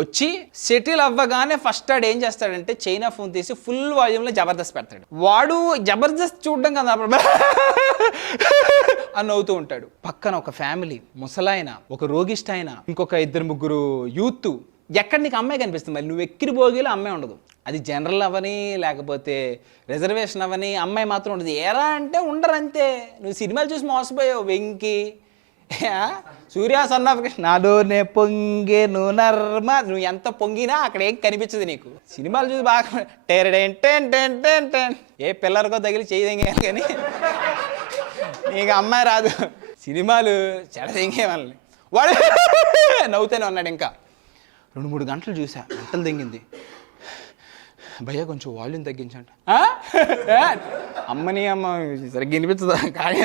వచ్చి సెటిల్ అవ్వగానే ఫస్ట్ ఆడు ఏం చేస్తాడంటే చైనా ఫోన్ తీసి ఫుల్ వాల్యూమ్లో జబర్దస్త్ పెడతాడు. వాడు జబర్దస్త్ చూడడం కదా అని నవ్వుతూ ఉంటాడు. పక్కన ఒక ఫ్యామిలీ, ముసలాయన, ఒక రోగిష్ట ఆయన, ఇంకొక 2-3 యూత్. ఎక్కడ నీకు అమ్మాయి కనిపిస్తుంది? మరి నువ్వు ఎక్కిరి భోగిలో అమ్మాయి ఉండదు. అది జనరల్ అవని లేకపోతే రిజర్వేషన్ అవని అమ్మాయి మాత్రం ఉండదు. ఎరా అంటే ఉండరు అంతే. నువ్వు సినిమాలు చూసి మోసపోయావు. వెంకీ, సూర్య సన్ ఆఫ్ నాలోనే పొంగేను నర్మ. నువ్వు ఎంత పొంగినా అక్కడ ఏం కనిపించదు నీకు. సినిమాలు చూసి బాగా ten ten ten ten ten ఏ పిల్లరికో తగిలి చేయదెంగే కానీ నీకు అమ్మాయి రాదు. సినిమాలు చెడదెంగే వాళ్ళని. వాడు నవ్వుతూనే ఉన్నాడు. ఇంకా 2-3 గంటలు చూసా, గంటలు తెంగింది. భయ్యా కొంచెం వాల్యూమ్ తగ్గించండి. అమ్మని అమ్మ సరిగ్గా వినిపించదా కానీ